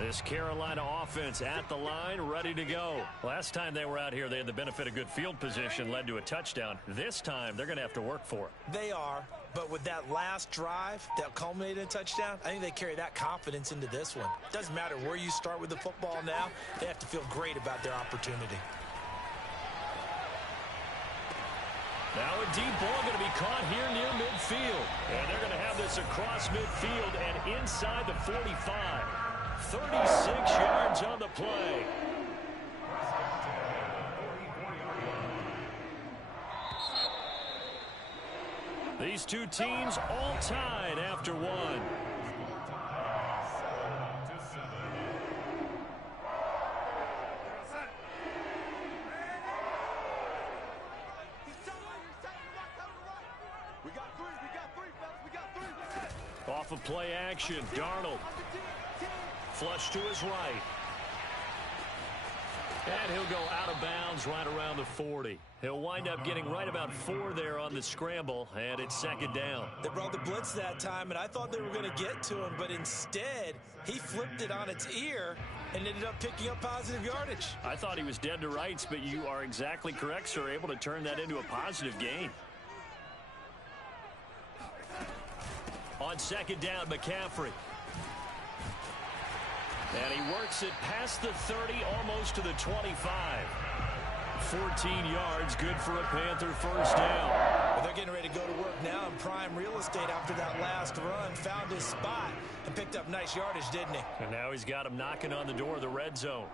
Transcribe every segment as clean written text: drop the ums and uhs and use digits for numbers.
This Carolina offense at the line, ready to go. Last time they were out here, they had the benefit of good field position, led to a touchdown. This time, they're going to have to work for it. They are, but with that last drive that culminated in a touchdown, I think they carry that confidence into this one. Doesn't matter where you start with the football now, they have to feel great about their opportunity. Now a deep ball going to be caught here near midfield. And they're going to have this across midfield and inside the 45. 36 yards on the play. These two teams all tied after one. Off of play action, Darnold. Flush to his right. And he'll go out of bounds right around the 40. He'll wind up getting right about 4 there on the scramble, and it's second down. They brought the blitz that time, and I thought they were going to get to him, but instead, he flipped it on its ear and ended up picking up positive yardage. I thought he was dead to rights, but you are exactly correct, sir, able to turn that into a positive gain. On second down, McCaffrey. And he works it past the 30, almost to the 25. 14 yards, good for a Panther first down. Well, they're getting ready to go to work now in prime real estate after that last run. Found his spot and picked up nice yardage, didn't he? And now he's got him knocking on the door of the red zone.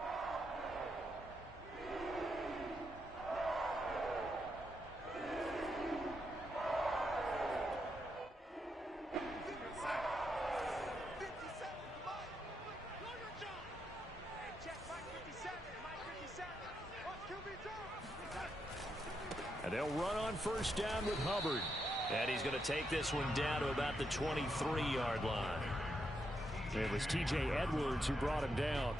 And they'll run on first down with Hubbard. And he's going to take this one down to about the 23-yard line. It was T.J. Edwards who brought him down.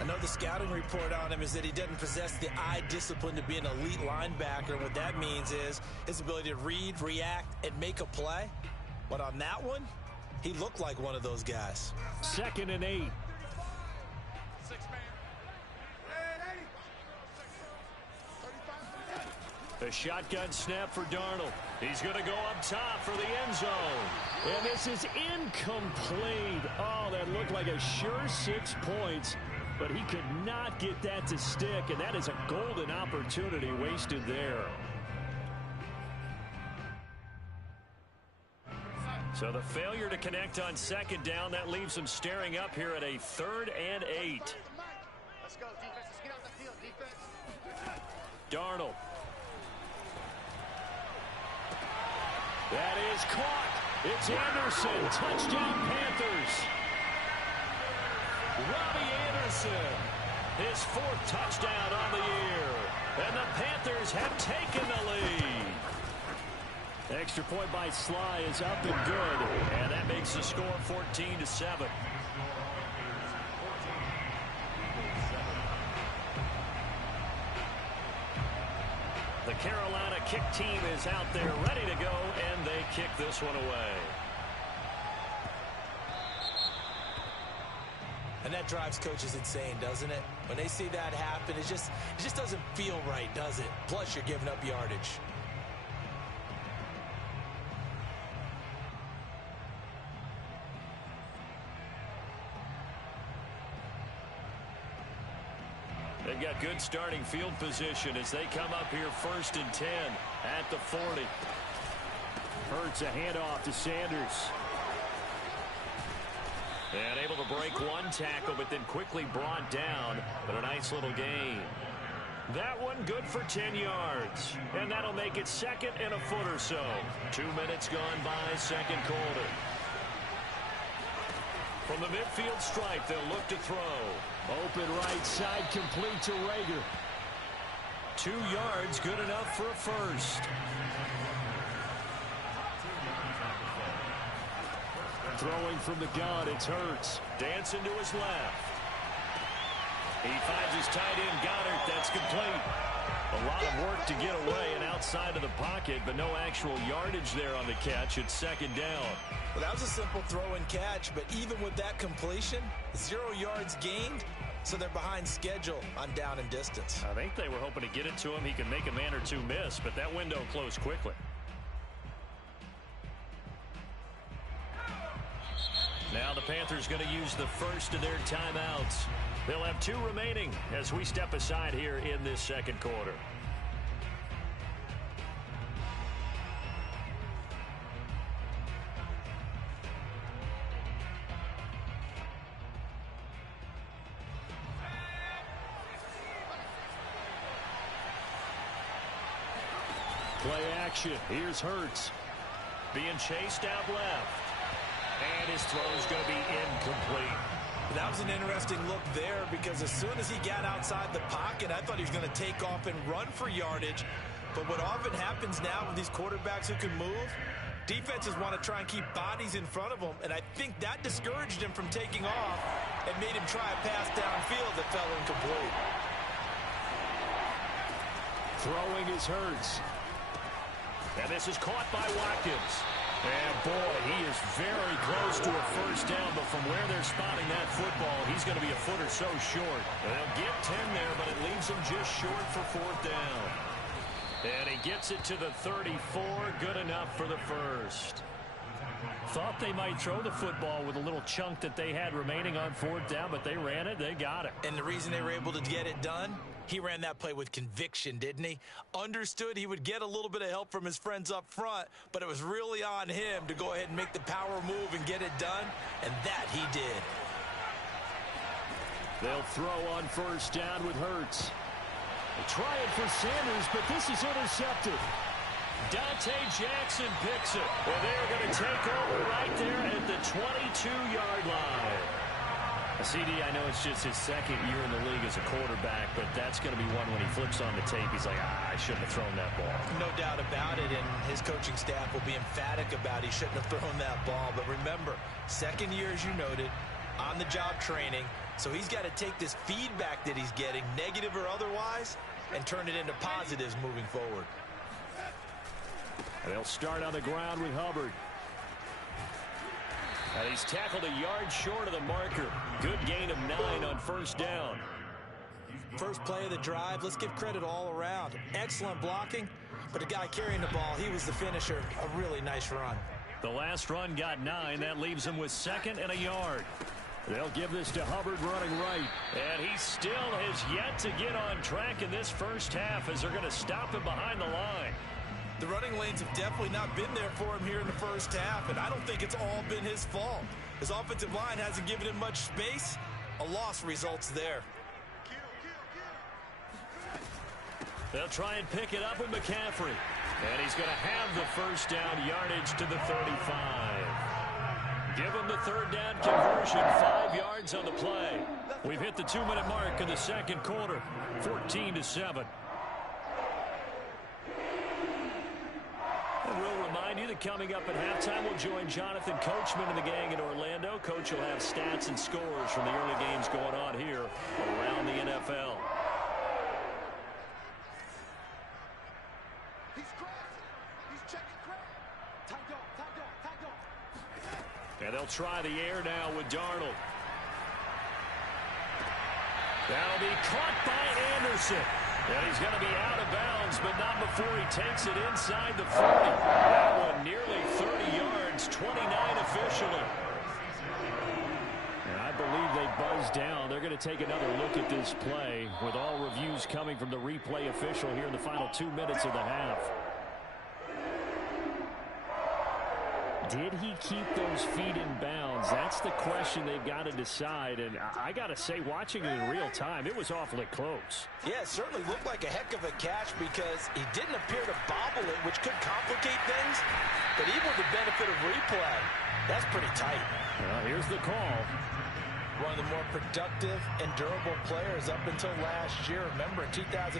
I know the scouting report on him is that he doesn't possess the eye discipline to be an elite linebacker. And what that means is his ability to read, react, and make a play. But on that one, he looked like one of those guys. 2nd and 8. A shotgun snap for Darnold. He's going to go up top for the end zone. And this is incomplete. Oh, that looked like a sure 6 points. But he could not get that to stick. And that is a golden opportunity wasted there. So the failure to connect on second down, that leaves them staring up here at a 3rd and 8. Let's go, defense. Let's get out the field, defense. Darnold. That is caught. It's Anderson. Touchdown, Panthers. Robbie Anderson. His 4th touchdown on the year. And the Panthers have taken the lead. Extra point by Sly is up and good. And that makes the score 14-7. The Carolina kick team is out there ready to go, and they kick this one away. And that drives coaches insane, doesn't it? When they see that happen, it just doesn't feel right, does it? Plus, you're giving up yardage. They've got good starting field position as they come up here 1st and 10 at the 40. Hurts a handoff to Sanders. And able to break one tackle, but then quickly brought down. But a nice little gain. That one good for 10 yards. And that'll make it 2nd and a foot or so. 2 minutes gone by, second quarter. From the midfield stripe, they'll look to throw. Open right side, complete to Rager. 2 yards, good enough for a first. Throwing from the gun, it's Hurts. Dancing to his left. He finds his tight end, Goddard. That's complete. A lot of work to get away and outside of the pocket, but no actual yardage there on the catch. It's second down. Well, that was a simple throw and catch, but even with that completion, 0 yards gained, so they're behind schedule on down and distance. I think they were hoping to get it to him. He could make a man or two miss, but that window closed quickly. Now the Panthers going to use the first of their timeouts. They'll have 2 remaining as we step aside here in this second quarter. Play action. Here's Hurts. Being chased out left. And his throw's going to be incomplete. That was an interesting look there because as soon as he got outside the pocket, I thought he was going to take off and run for yardage. But what often happens now with these quarterbacks who can move, defenses want to try and keep bodies in front of them. And I think that discouraged him from taking off and made him try a pass downfield that fell incomplete. Throwing is Hurts. And this is caught by Watkins. And boy, he is very close to a first down, but from where they're spotting that football, he's going to be a foot or so short. They'll get 10 there, but it leaves him just short for 4th down. And he gets it to the 34, good enough for the first. Thought they might throw the football with a little chunk that they had remaining on 4th down, but they ran it, they got it. And the reason they were able to get it done, he ran that play with conviction, didn't he? Understood he would get a little bit of help from his friends up front, but it was really on him to go ahead and make the power move and get it done, and that he did. They'll throw on first down with Hurts. They try it for Sanders, but this is intercepted. Dante Jackson picks it. Well, they're going to take over right there at the 22-yard line. CD, I know it's just his second year in the league as a quarterback, but that's going to be one when he flips on the tape. He's like, I shouldn't have thrown that ball. No doubt about it, and his coaching staff will be emphatic about he shouldn't have thrown that ball. But remember, second year, as you noted, on-the-job training, so he's got to take this feedback that he's getting, negative or otherwise, and turn it into positives moving forward. They'll start on the ground with Hubbard. And he's tackled a yard short of the marker. Good gain of 9 on first down. First play of the drive, let's give credit all around. Excellent blocking, but the guy carrying the ball, he was the finisher. A really nice run. The last run got 9. That leaves him with 2nd and a yard. They'll give this to Hubbard running right. And he still has yet to get on track in this first half as they're going to stop him behind the line. The running lanes have definitely not been there for him here in the first half, and I don't think it's all been his fault. His offensive line hasn't given him much space. A loss results there. They'll try and pick it up with McCaffrey. And he's going to have the first down yardage to the 35. Give him the 3rd down conversion, 5 yards on the play. We've hit the 2-minute mark in the second quarter, 14-7. And we'll remind you that coming up at halftime, we'll join Jonathan Coachman and the gang in Orlando. Coach will have stats and scores from the early games going on here around the NFL. And they'll try the air now with Darnold. That'll be caught by Anderson. And he's going to be out of bounds, but not before he takes it inside the 40. That one nearly 30 yards, 29 officially. And I believe they buzzed down. They're going to take another look at this play with all reviews coming from the replay official here in the final 2 minutes of the half. Did he keep those feet in bounds? That's the question they've got to decide. And I got to say, watching it in real time, it was awfully close. Yeah, it certainly looked like a heck of a catch because he didn't appear to bobble it, which could complicate things. But even with the benefit of replay, that's pretty tight. Well, here's the call. One of the more productive and durable players up until last year. Remember, in 2019,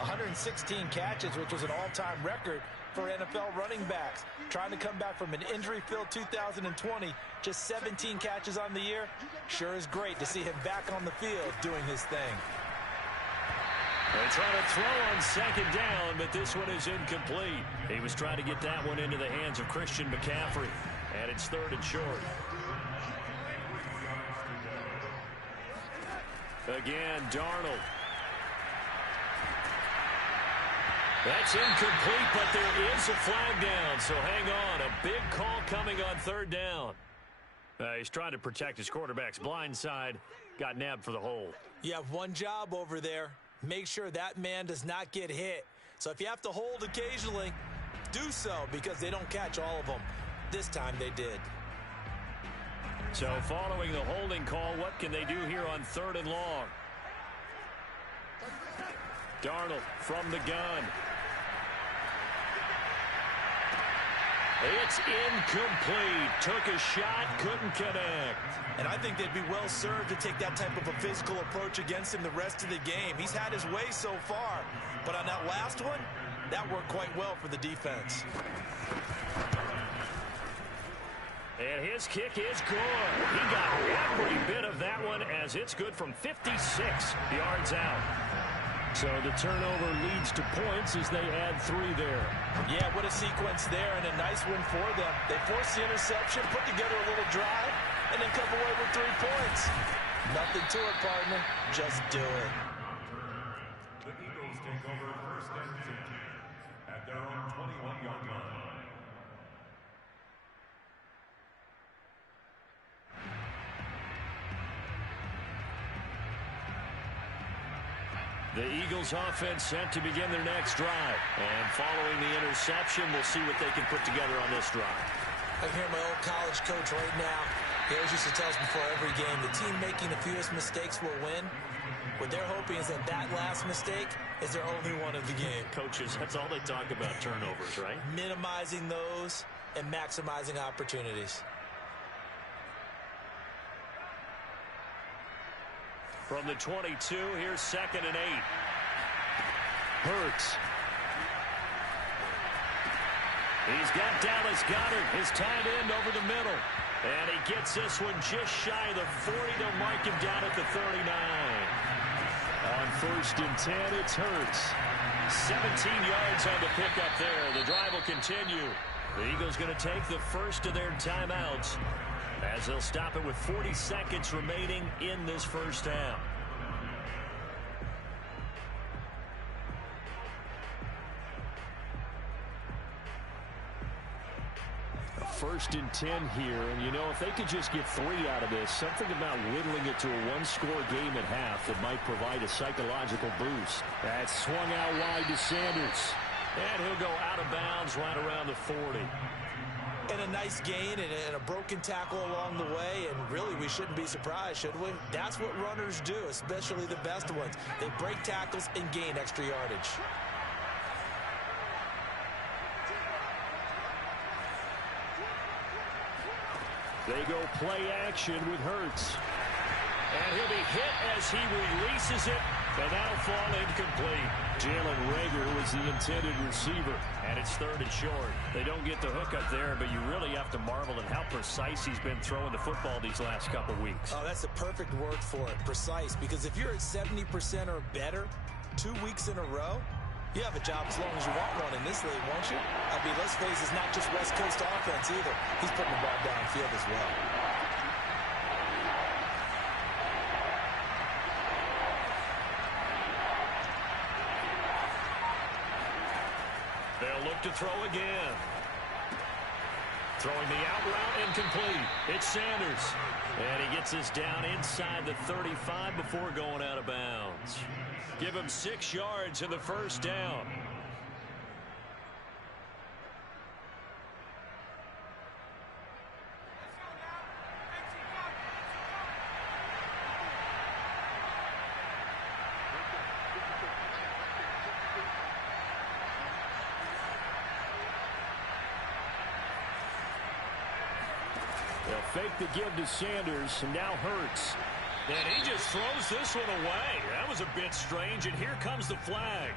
116 catches, which was an all-time record for NFL running backs. Trying to come back from an injury-filled 2020, just 17 catches on the year. Sure is great to see him back on the field doing his thing. They try to throw on second down, but this one is incomplete. He was trying to get that one into the hands of Christian McCaffrey, and it's 3rd and short. Again, Darnold. That's incomplete, but there is a flag down, so hang on. A big call coming on 3rd down. He's trying to protect his quarterback's blind side. Got nabbed for the hold. You have one job over there. Make sure that man does not get hit. So if you have to hold occasionally, do so, because they don't catch all of them. This time they did. So following the holding call, what can they do here on 3rd and long? Darnold from the gun. It's incomplete. Took a shot, couldn't connect. And I think they'd be well served to take that type of a physical approach against him the rest of the game. He's had his way so far. But on that last one, that worked quite well for the defense. And his kick is good. He got every bit of that one as it's good from 56 yards out. So the turnover leads to points as they add 3 there. Yeah, what a sequence there, and a nice win for them. They forced the interception, put together a little drive, and then come away with 3 points. Nothing to it, partner. Just do it. The Eagles take over 1st and 10 at their own 21-yard line. The Eagles offense set to begin their next drive. And following the interception, we'll see what they can put together on this drive. I hear my old college coach right now. He always used to tell us before every game, the team making the fewest mistakes will win. What they're hoping is that that last mistake is their only one of the game. Coaches, that's all they talk about, turnovers, right? Minimizing those and maximizing opportunities. From the 22, here's 2nd and 8. Hurts. He's got Dallas Goedert, his tight end, over the middle. And he gets this one just shy of the 40. They'll mark him down at the 39. On 1st and 10, it's Hurts. 17 yards on the pickup there. The drive will continue. The Eagles going to take the first of their timeouts, as they'll stop it with 40 seconds remaining in this first half. 1st and 10 here, and you know, if they could just get 3 out of this, something about whittling it to a 1-score game at half that might provide a psychological boost. That's swung out wide to Sanders, and he'll go out of bounds right around the 40. And a nice gain and a broken tackle along the way, and really we shouldn't be surprised, should we? That's what runners do, especially the best ones. They break tackles and gain extra yardage. They go play action with Hurts. And he'll be hit as he releases it, but that'll fall incomplete. Jalen Reagor was the intended receiver, and it's 3rd and short. They don't get the hookup there, but you really have to marvel at how precise he's been throwing the football these last couple weeks. Oh, that's the perfect word for it, precise, because if you're at 70% or better 2 weeks in a row, you have a job as long as you want one in this league, won't you? I mean, let's face it, it's not just West Coast offense either. He's putting the ball downfield as well. They'll look to throw again. Throwing the out route, incomplete. It's Sanders. And he gets this down inside the 35 before going out of bounds. Give him 6 yards in the first down. They'll fake the give to Sanders, and now Hurts. And he just throws this one away. That was a bit strange, and here comes the flag.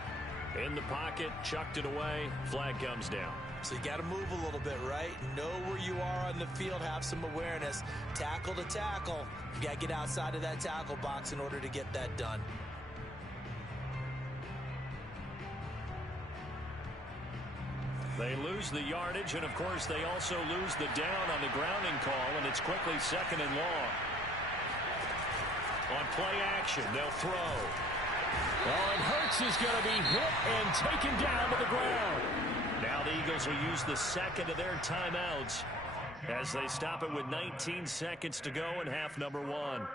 In the pocket, chucked it away, flag comes down. So you got to move a little bit, right? Know where you are on the field, have some awareness. Tackle to tackle. You got to get outside of that tackle box in order to get that done. They lose the yardage, and, of course, they also lose the down on the grounding call, and it's quickly 2nd and long. On play action, they'll throw. Oh, and Hurts is going to be hit and taken down to the ground. Now the Eagles will use the second of their timeouts as they stop it with 19 seconds to go in half number 1. 3rd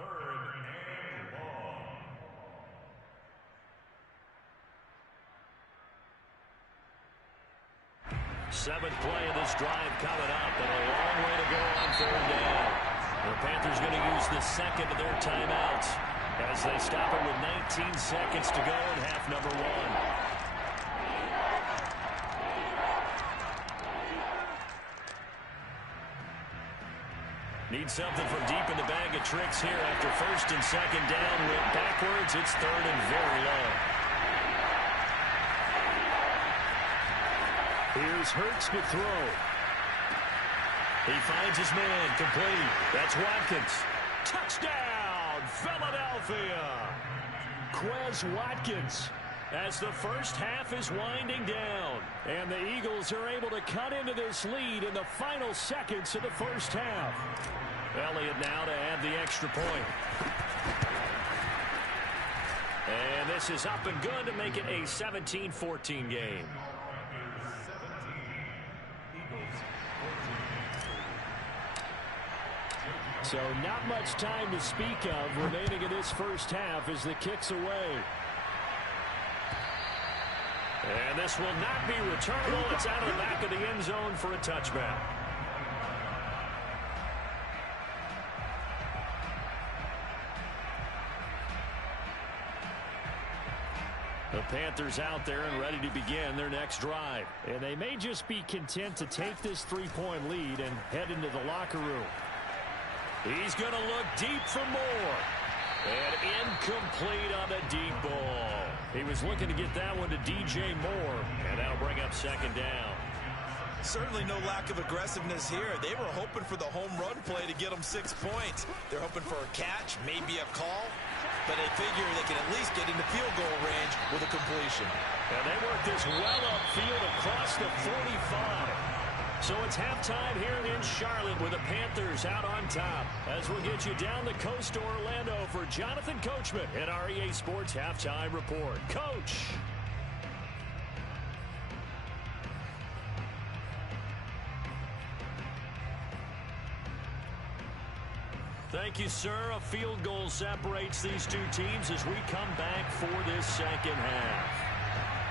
and long. Seventh play of this drive coming up, and a long way to go on 3rd down. The Panthers going to use the second of their timeouts as they stop it with 19 seconds to go in half number 1. Need something from deep in the bag of tricks here after 1st and 2nd down. Went backwards. It's 3rd and very low. Here's Hurts to throw. He finds his man, complete. That's Watkins. Touchdown, Philadelphia. Quez Watkins as the first half is winding down. And the Eagles are able to cut into this lead in the final seconds of the first half. Elliott now to add the extra point. And this is up and good to make it a 17-14 game. So not much time to speak of remaining in this first half as the kick's away. And this will not be returnable. It's out of the back of the end zone for a touchback. The Panthers out there and ready to begin their next drive. And they may just be content to take this 3-point lead and head into the locker room. He's going to look deep for more. And incomplete on the deep ball. He was looking to get that one to DJ Moore. And that'll bring up 2nd down. Certainly no lack of aggressiveness here. They were hoping for the home run play to get them 6 points. They're hoping for a catch, maybe a call. But they figure they can at least get into field goal range with a completion. And they work this well upfield across the 45. So it's halftime here in Charlotte with the Panthers out on top. As we'll get you down the coast to Orlando for Jonathan Coachman at our EA Sports Halftime Report. Coach. Thank you, sir. A field goal separates these two teams as we come back for this second half.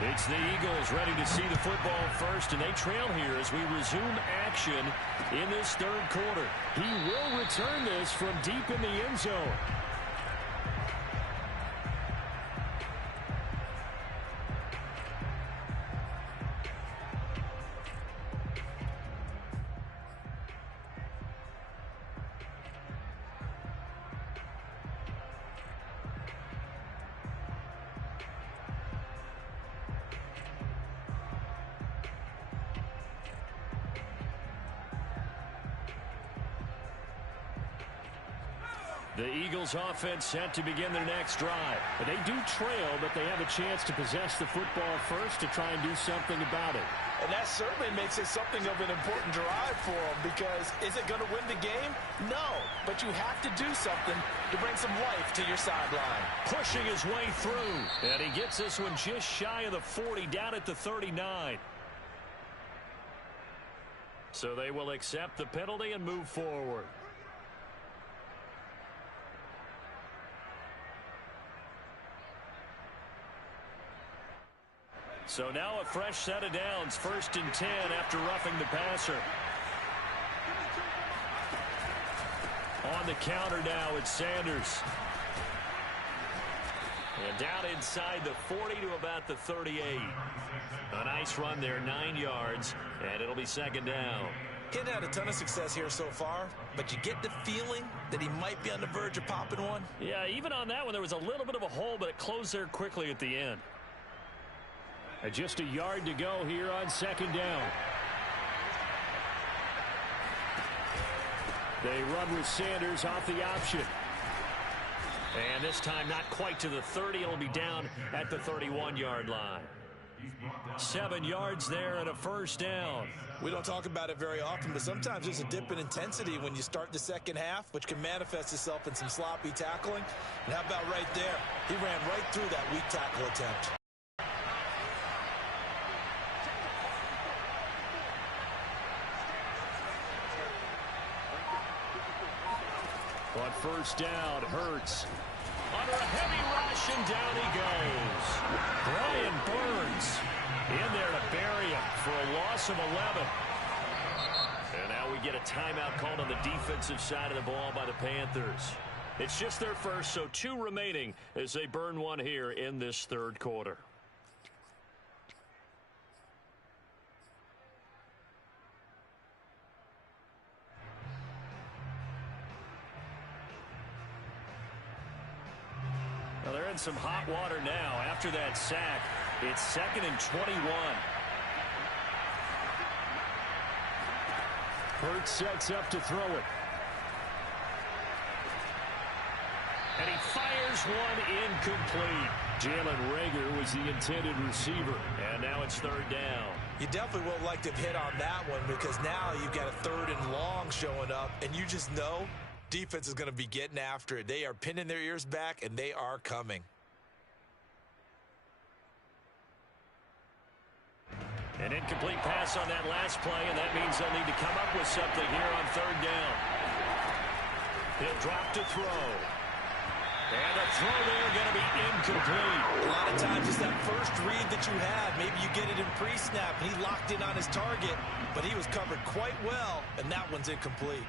It's the Eagles ready to see the football first, and they trail here as we resume action in this 3rd quarter. He will return this from deep in the end zone. The Eagles offense set to begin their next drive. But they do trail, but they have a chance to possess the football first to try and do something about it. And that certainly makes it something of an important drive for them, because is it going to win the game? No, but you have to do something to bring some life to your sideline. Pushing his way through, and he gets this one just shy of the 40, down at the 39. So they will accept the penalty and move forward. So now a fresh set of downs, 1st and 10 after roughing the passer. On the counter now, it's Sanders. And down inside the 40 to about the 38. A nice run there, 9 yards, and it'll be 2nd down. He hadn't had a ton of success here so far, but you get the feeling that he might be on the verge of popping one. Yeah, even on that one, there was a little bit of a hole, but it closed there quickly at the end. And just a yard to go here on 2nd down. They run with Sanders off the option. And this time not quite to the 30. It'll be down at the 31-yard line. 7 yards there and a first down. We don't talk about it very often, but sometimes there's a dip in intensity when you start the second half, which can manifest itself in some sloppy tackling. And how about right there? He ran right through that weak tackle attempt. On first down, Hurts. Under a heavy rush, and down he goes. Brian Burns in there to bury him for a loss of 11. And now we get a timeout called on the defensive side of the ball by the Panthers. It's just their first, so 2 remaining as they burn one here in this third quarter. Well, they're in some hot water now. After that sack, it's 2nd and 21. Hurts sets up to throw it. And he fires one incomplete. Jalen Reagor was the intended receiver. And now it's 3rd down. You definitely won't like to hit on that one because now you've got a 3rd and long showing up, and you just know defense is going to be getting after it. They are pinning their ears back, and they are coming. An incomplete pass on that last play, and that means they'll need to come up with something here on 3rd down. He'll drop to throw. And the throw there going to be incomplete. A lot of times it's that first read that you have. Maybe you get it in pre-snap, and he locked in on his target, but he was covered quite well, and that one's incomplete.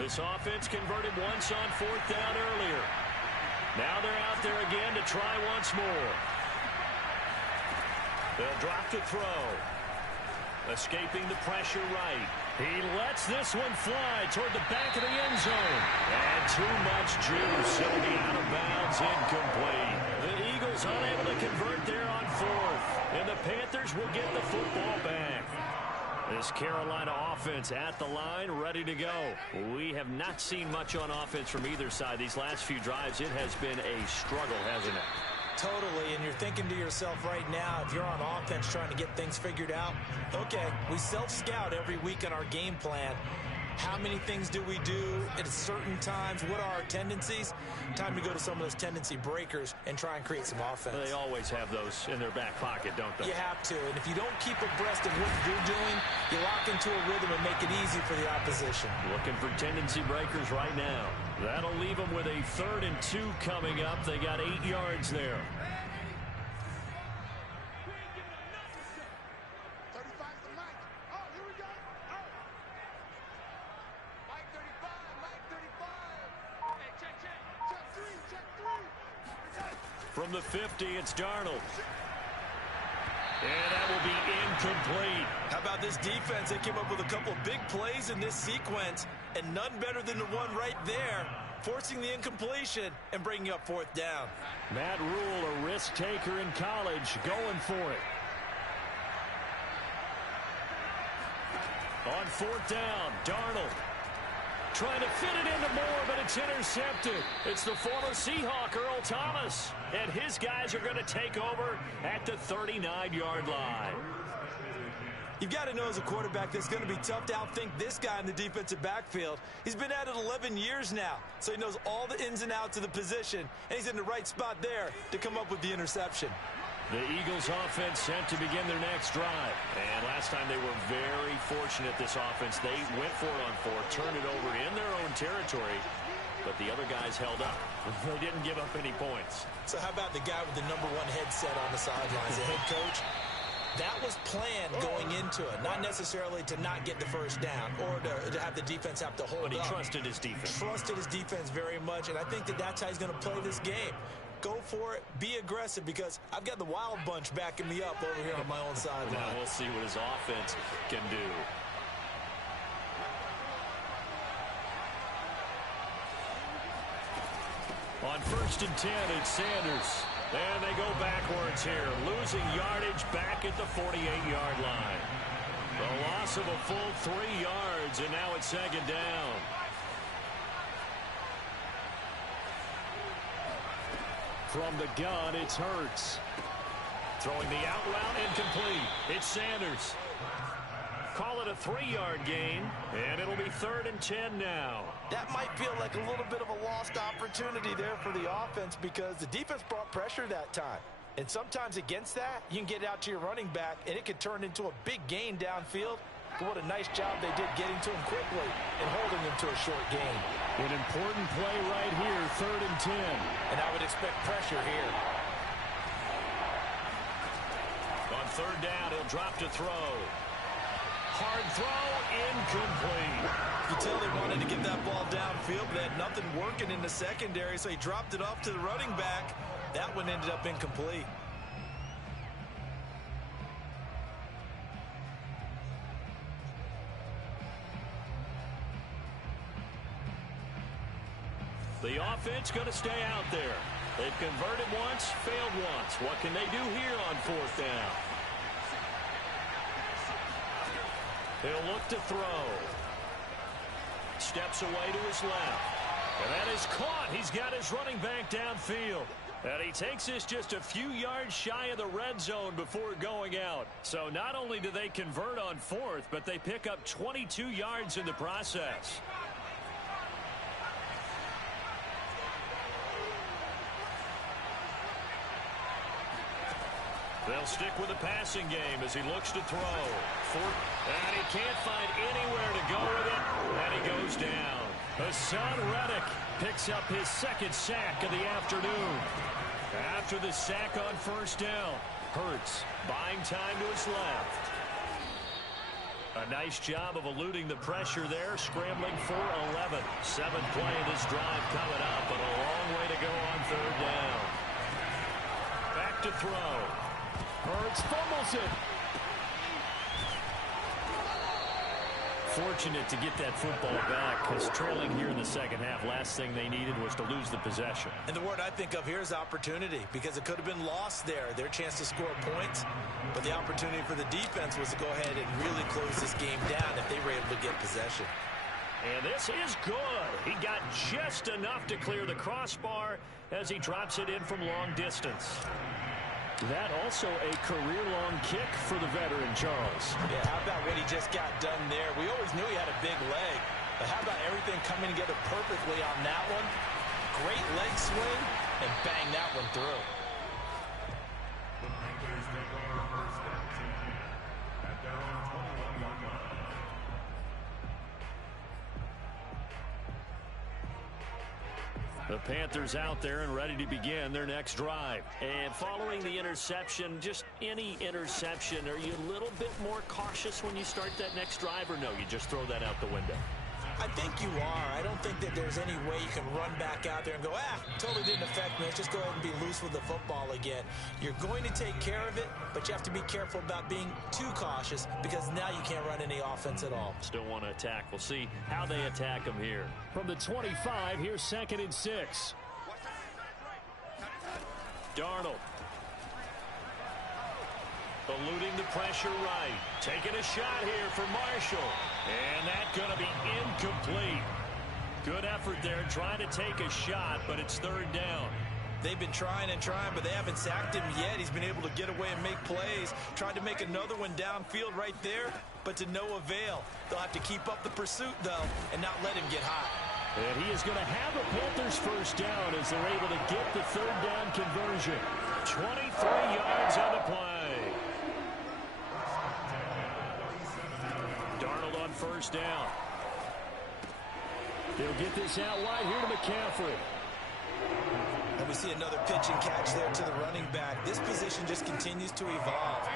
This offense converted once on 4th down earlier. Now they're out there again to try once more. They'll drop to throw. Escaping the pressure right. He lets this one fly toward the back of the end zone. And too much juice. It'll be out of bounds, incomplete. The Eagles unable to convert there on 4th. And the Panthers will get the football back. This Carolina offense at the line, ready to go. We have not seen much on offense from either side. These last few drives, it has been a struggle, hasn't it? Totally, and you're thinking to yourself right now, if you're on offense trying to get things figured out, okay, we self-scout every week in our game plan. How many things do we do at certain times? What are our tendencies? Time to go to some of those tendency breakers and try and create some offense. They always have those in their back pocket, don't they? You have to, and if you don't keep abreast of what you're doing, you lock into a rhythm and make it easy for the opposition. Looking for tendency breakers right now. That'll leave them with a 3rd and 2 coming up. They got 8 yards there. 35's the mic. Oh, here we go. Oh. Mike 35, Mike 35. Hey, check. Check 3. From the 50, it's Darnold. And that will be incomplete. How about this defense? They came up with a couple big plays in this sequence, and none better than the one right there, forcing the incompletion and bringing up 4th down. Matt Rule, a risk taker in college, going for it. On 4th down, Darnold trying to fit it into Moore, but it's intercepted. It's the former Seahawk, Earl Thomas, and his guys are going to take over at the 39-yard line. You've got to know as a quarterback that it's going to be tough to outthink this guy in the defensive backfield. He's been at it 11 years now, so he knows all the ins and outs of the position, and he's in the right spot there to come up with the interception. The Eagles offense sent to begin their next drive. And last time they were very fortunate, this offense. They went for it on 4, turned it over in their own territory, but the other guys held up. They didn't give up any points. So how about the guy with the #1 headset on the sidelines, the head coach? That was planned going into it, not necessarily to not get the first down or to have the defense have to hold up. But he trusted his defense. Trusted his defense very much, and I think that's how he's going to play this game. Go for it, be aggressive, because I've got the Wild Bunch backing me up over here on my own sideline. Now we'll see what his offense can do. On 1st and 10, it's Sanders. And they go backwards here, losing yardage back at the 48-yard line. The loss of a full 3 yards, and now it's 2nd down. From the gun, it's Hurts. Throwing the out route, incomplete. It's Sanders. Call it a 3-yard gain, and it'll be 3rd and 10 now. That might feel like a little bit of a lost opportunity there for the offense because the defense brought pressure that time. And sometimes against that, you can get it out to your running back, and it could turn into a big gain downfield. But what a nice job they did getting to him quickly and holding him to a short gain. An important play right here, 3rd and 10. And I would expect pressure here. On 3rd down, he'll drop to throw. Hard throw, incomplete. You could tell they wanted to get that ball downfield, but they had nothing working in the secondary, so he dropped it off to the running back. That one ended up incomplete. The offense going to stay out there. They've converted once, failed once. What can they do here on 4th down? He'll look to throw. Steps away to his left. And that is caught. He's got his running back downfield. And he takes this just a few yards shy of the red zone before going out. So not only do they convert on 4th, but they pick up 22 yards in the process. They'll stick with the passing game as he looks to throw. And he can't find anywhere to go with it. And he goes down. Hassan Reddick picks up his 2nd sack of the afternoon. After the sack on 1st down, Hurts buying time to his left. A nice job of eluding the pressure there, scrambling for 11. 7th play of this drive coming up, but a long way to go on 3rd down. Back to throw. Hurts fumbles it. Fortunate to get that football back because trailing here in the 2nd half, last thing they needed was to lose the possession. And the word I think of here is opportunity because it could have been lost there. Their chance to score points. But the opportunity for the defense was to go ahead and really close this game down if they were able to get possession. And this is good. He got just enough to clear the crossbar as he drops it in from long distance. That also a career-long kick for the veteran, Charles. Yeah, how about what he just got done there? We always knew he had a big leg, but how about everything coming together perfectly on that one? Great leg swing, and bang that one through. The Panthers take over 1st and 10 at their own 21-yard line. The Panthers out there and ready to begin their next drive. And following the interception, just any interception, are you a little bit more cautious when you start that next drive, or no, you just throw that out the window? I think you are. I don't think that there's any way you can run back out there and go, totally didn't affect me. Let's just go ahead and be loose with the football again. You're going to take care of it, but you have to be careful about being too cautious because now you can't run any offense at all. Still want to attack. We'll see how they attack them here. From the 25, here's 2nd and 6. Darnold. Eluding the pressure right. Taking a shot here for Marshall. And that's going to be incomplete. Good effort there trying to take a shot, but it's 3rd down. They've been trying and trying, but they haven't sacked him yet. He's been able to get away and make plays. Tried to make another one downfield right there, but to no avail. They'll have to keep up the pursuit, though, and not let him get hot. And he is going to have a Panthers 1st down as they're able to get the 3rd down conversion. 23 yards on the play. Darnold on 1st down. They'll get this out wide here to McCaffrey. And we see another pitch and catch there to the running back. This position just continues to evolve.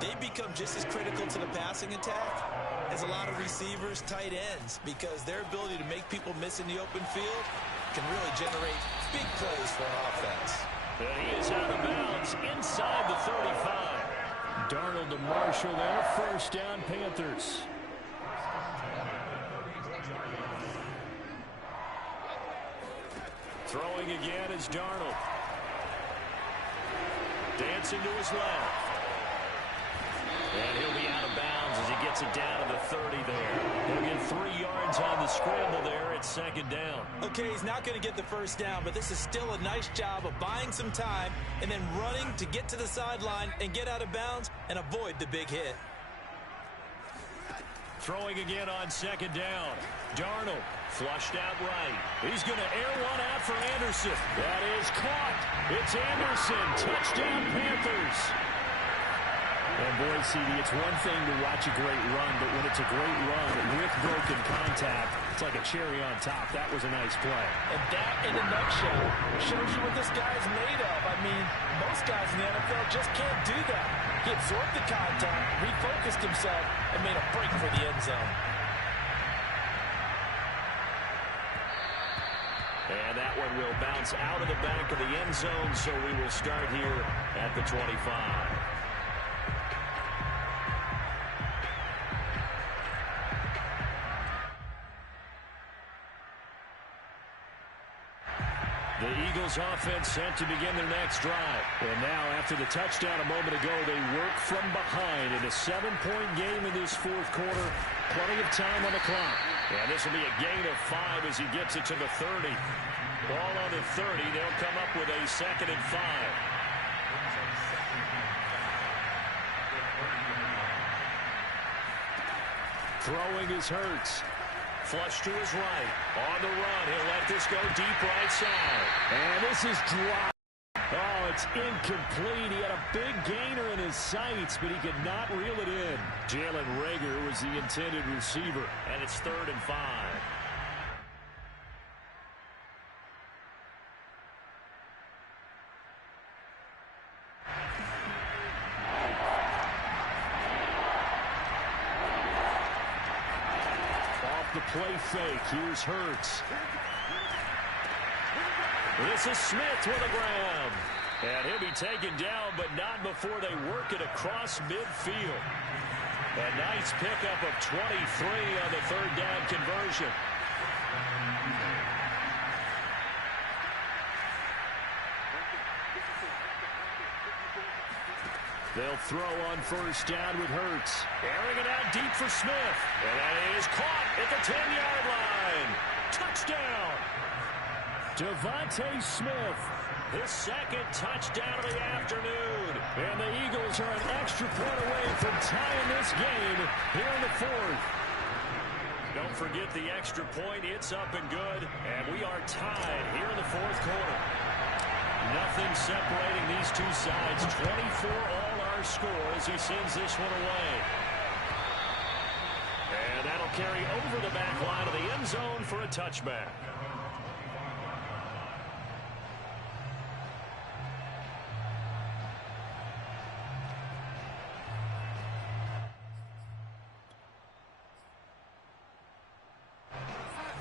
They become just as critical to the passing attack as a lot of receivers, tight ends, because their ability to make people miss in the open field can really generate big plays for an offense. And he is out of bounds inside the 35. Darnold to Marshall there. 1st down, Panthers. Throwing again is Darnold. Dancing to his left. And he'll be out of bounds as he gets it down to the 30 there. He'll get 3 yards on the scramble there. It's second down. Okay, he's not going to get the first down, but this is still a nice job of buying some time and then running to get to the sideline and get out of bounds and avoid the big hit. Throwing again on second down. Darnold flushed out right. He's going to air one out for Anderson. That is caught. It's Anderson. Touchdown, Panthers. And boy, CD, it's one thing to watch a great run, but when it's a great run with broken contact, it's like a cherry on top. That was a nice play. And that, in a nutshell, shows you what this guy is made of. I mean, most guys in the NFL just can't do that. He absorbed the contact, refocused himself, and made a break for the end zone. And that one will bounce out of the back of the end zone, so we will start here at the 25. The Eagles offense set to begin their next drive. And now, after the touchdown a moment ago, they work from behind in a 7-point game in this fourth quarter. Plenty of time on the clock. And this will be a gain of 5 as he gets it to the 30. Ball on the 30. They'll come up with a 2nd and 5. Throwing is Hurts. Flush to his right. On the run. He'll let this go deep right side. And this is dropped. Oh, it's incomplete. He had a big gainer in his sights, but he could not reel it in. Jalen Reagor was the intended receiver. And it's 3rd and 5. The play fake. Here's Hurts. This is Smith with a grab. And he'll be taken down, but not before they work it across midfield. A nice pickup of 23 on the 3rd down conversion. They'll throw on 1st down with Hurts. Airing it out deep for Smith. And that is caught at the 10-yard line. Touchdown. Devontae Smith. His 2nd touchdown of the afternoon. And the Eagles are an extra point away from tying this game here in the 4th. Don't forget the extra point. It's up and good. And we are tied here in the 4th quarter. Nothing separating these two sides. 24 all our score as he sends this one away. And that'll carry over the back line of the end zone for a touchback.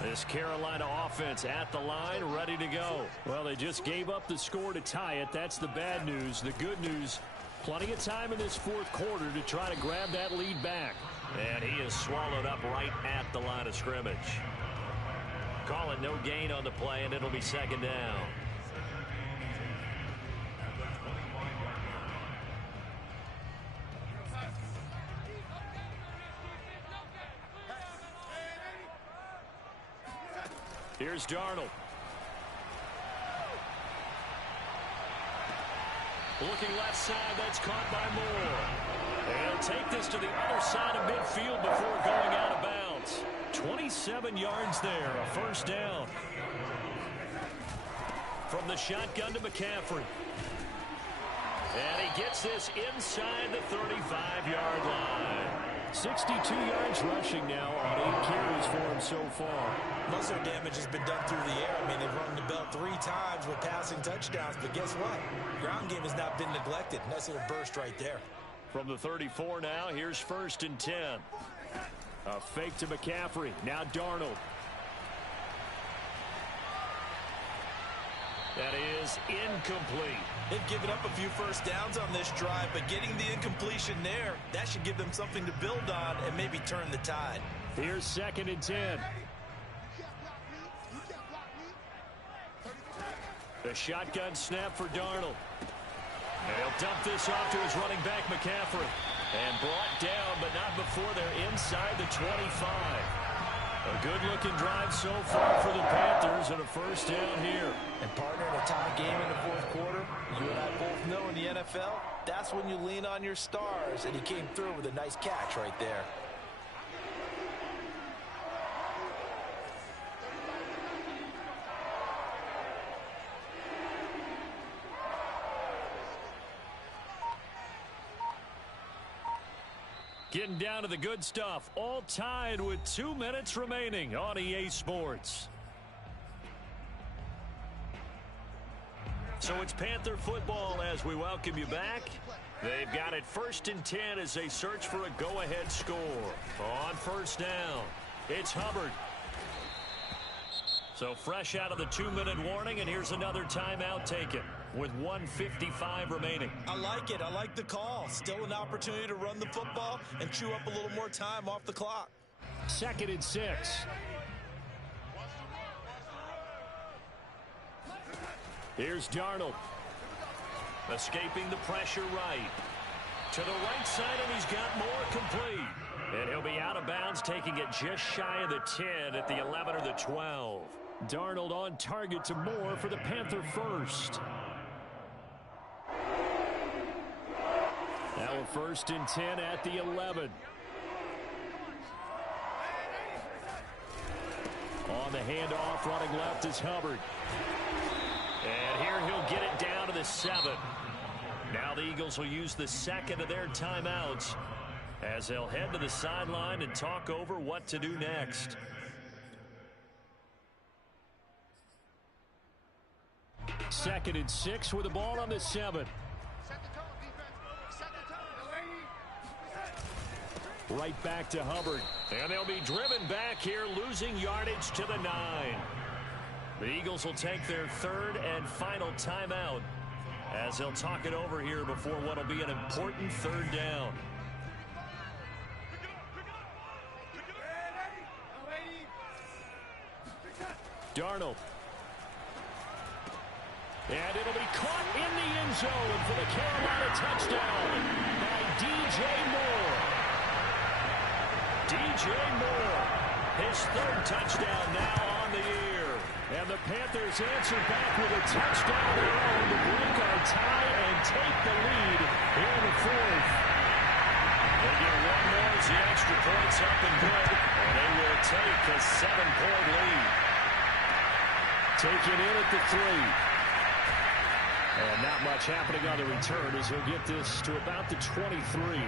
This Carolina offense at the line, ready to go. Well, they just gave up the score to tie it. That's the bad news. The good news, plenty of time in this 4th quarter to try to grab that lead back. And he is swallowed up right at the line of scrimmage. Call it no gain on the play, and it'll be 2nd down. Here's Darnold. Looking left side, that's caught by Moore. And he'll take this to the other side of midfield before going out of bounds. 27 yards there, a 1st down. From the shotgun to McCaffrey. And he gets this inside the 35-yard line. 62 yards rushing now on 8 carries for him so far. Most of their damage has been done through the air. I mean, they've rung the bell 3 times with passing touchdowns, but guess what? Ground game has not been neglected. Nice little burst right there. From the 34 now, here's 1st and 10. A fake to McCaffrey. Now Darnold. That is incomplete. They've given up a few 1st downs on this drive, but getting the incompletion there, that should give them something to build on and maybe turn the tide. Here's 2nd and 10. The shotgun snap for Darnold. And he'll dump this off to his running back, McCaffrey. And brought down, but not before they're inside the 25. A good-looking drive so far for the Panthers and a first down here. And partner, in a tie game in the fourth quarter, you and I both know in the NFL, that's when you lean on your stars, and he came through with a nice catch right there. Getting down to the good stuff, all tied with 2 minutes remaining on EA Sports. So it's Panther football as we welcome you back. They've got it 1st and 10 as they search for a go-ahead score. On first down, it's Hubbard. So fresh out of the 2-minute warning, and here's another timeout taken with 1:55 remaining. I like it. I like the call. Still an opportunity to run the football and chew up a little more time off the clock. 2nd and 6. Here's Darnold. Escaping the pressure right. To the right side, and he's got more complete. And he'll be out of bounds, taking it just shy of the 10 at the 11 or the 12. Darnold on target to Moore for the Panther first. Now a 1st and 10 at the 11. On the handoff, running left is Hubbard. And here he'll get it down to the 7. Now the Eagles will use the second of their timeouts as they'll head to the sideline and talk over what to do next. Second and 6 with the ball on the 7. Right back to Hubbard. And they'll be driven back here, losing yardage to the 9. The Eagles will take their 3rd and final timeout as they'll talk it over here before what will be an important 3rd down. Darnold. And it'll be caught in the end zone for the Carolina touchdown by DJ Moore. DJ Moore, his 3rd touchdown now on the year. And the Panthers answer back with a touchdown of their own to break our tie and take the lead in the 4th. They get one more as the extra point's up and good, and they will take a 7-point lead. Taken in at the 3. And not much happening on the return as he'll get this to about the 23.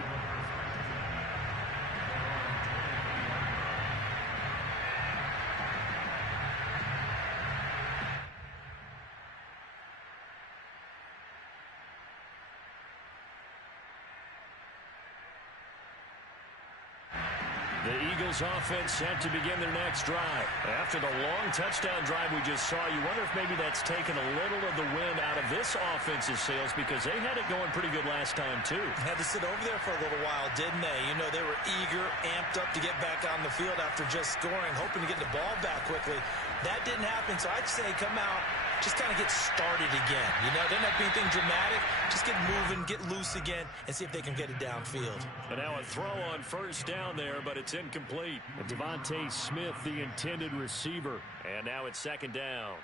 The Eagles offense set to begin their next drive. After the long touchdown drive we just saw, you wonder if maybe that's taken a little of the wind out of this offense's sails because they had it going pretty good last time too. Had to sit over there for a little while, didn't they? You know, they were eager, amped up to get back on the field after just scoring, hoping to get the ball back quickly. That didn't happen, so I'd say come out, just kind of get started again. You know, doesn't have to be anything dramatic. Just get moving, get loose again, and see if they can get it downfield. And now a throw on first down there, but it's incomplete. And Devontae Smith, the intended receiver. And now it's 2nd down.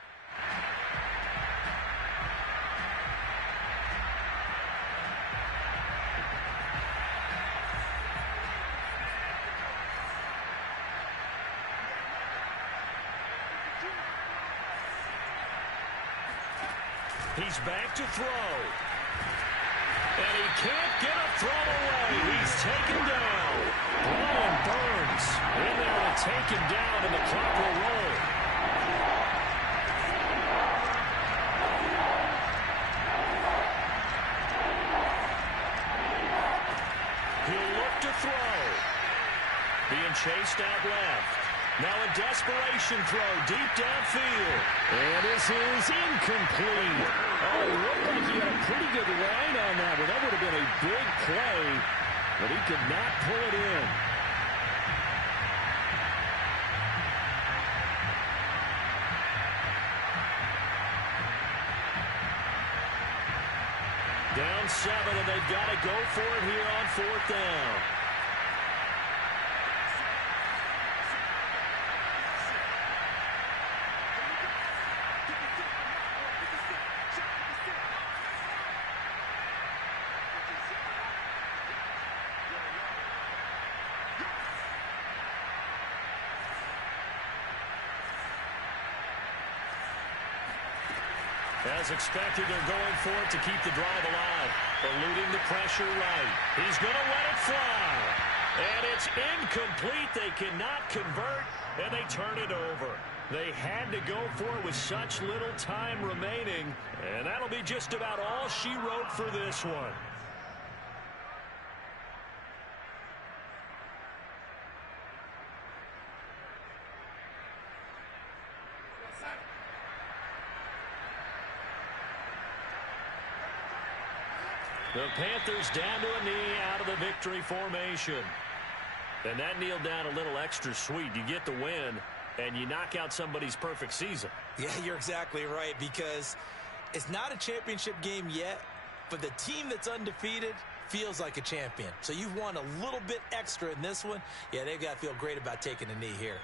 He's back to throw. And he can't get a throw away. He's taken down. Brian Burns in there to take him down, and the clock will roll. He'll look to throw. Being chased out left. Now a desperation throw deep downfield. And this is incomplete. Oh, it looked like he had a pretty good line on that one. That would have been a big play, but he could not pull it in. Down 7, and they've got to go for it here on 4th down. As expected, they're going for it to keep the drive alive. Eluding the pressure right. He's going to let it fly. And it's incomplete. They cannot convert, and they turn it over. They had to go for it with such little time remaining, and that'll be just about all she wrote for this one. The Panthers down to a knee out of the victory formation. And that kneel down a little extra sweet. You get the win, and you knock out somebody's perfect season. Yeah, you're exactly right, because it's not a championship game yet, but the team that's undefeated feels like a champion. So you've won a little bit extra in this one. Yeah, they've got to feel great about taking a knee here.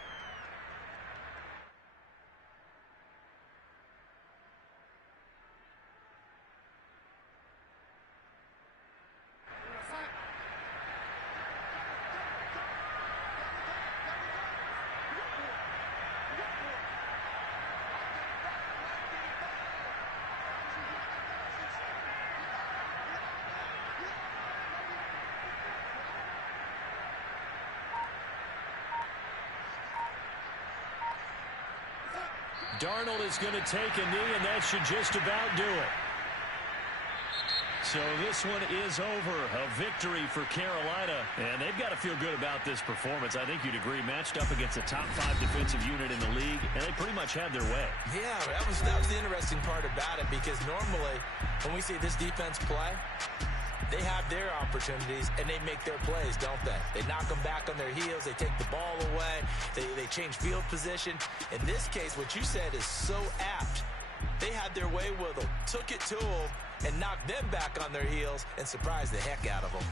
Darnold is going to take a knee, and that should just about do it. So this one is over. A victory for Carolina, and they've got to feel good about this performance. I think you'd agree, matched up against a top 5 defensive unit in the league, and they pretty much had their way. Yeah, that was the interesting part about it, because normally when we see this defense play, they have their opportunities, and they make their plays, don't they? They knock them back on their heels. They take the ball away. They change field position. In this case, what you said is so apt. They had their way with them, took it to them, and knocked them back on their heels and surprised the heck out of them.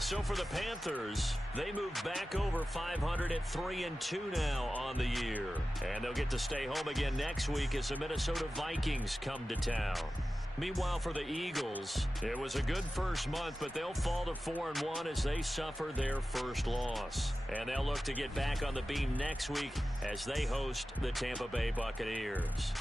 So for the Panthers, they move back over 500 at 3-2 now on the year. And they'll get to stay home again next week as the Minnesota Vikings come to town. Meanwhile, for the Eagles, it was a good first month, but they'll fall to 4-1 as they suffer their first loss. And they'll look to get back on the beam next week as they host the Tampa Bay Buccaneers.